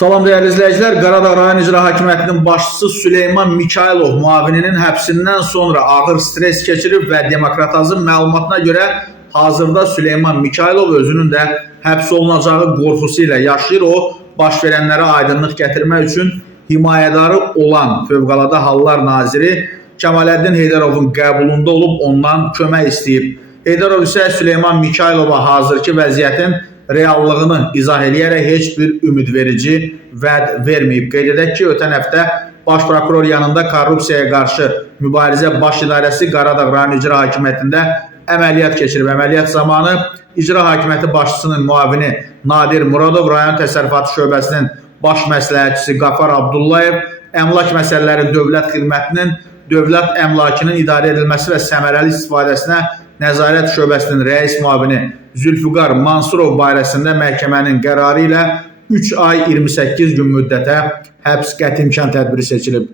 Salam değerli izleyiciler, Qaradağ rayon icra hakimiyyətinin başçısı Süleyman Mikailov müavininin həbsindən sonra ağır stres keçirib və Demokratazın məlumatına görə hazırda Süleyman Mikailov özünün də həbs olunacağı qorxusu ilə yaşayır. O, baş verənlərə aydınlıq gətirmək üçün himayədarı olan Fövqəladə Hallar Naziri Kəmaləddin Heydarovun qəbulunda olub ondan kömək istəyib. Heydarov isə Süleyman Mikailov'a hazırki vəziyyətin reallığını izah edərək heç bir ümidverici vəd verməyib. Qeyd edək ki, ötən həftə Baş prokuror yanında korrupsiyaya qarşı mübarizə baş idarəsi Qaradağ rayon icra hakimiyyətində əməliyyat keçirib. Əməliyyat zamanı icra hakimiyyəti başçısının müavini Nadir Muradov, rayon təsərrüfatı şöbəsinin baş məsləhətçisi Qafar Abdullayev, əmlak məsələləri dövlət xidmətinin dövlət əmlakının idarə edilməsi və səmərəli istifadəsinə Nəzarət şöbəsinin rəis müavini Zülfüqar Mansurov barəsində məhkəmənin qərarı ilə 3 ay 28 gün müddətə həbs qəti imkan tədbiri seçilib.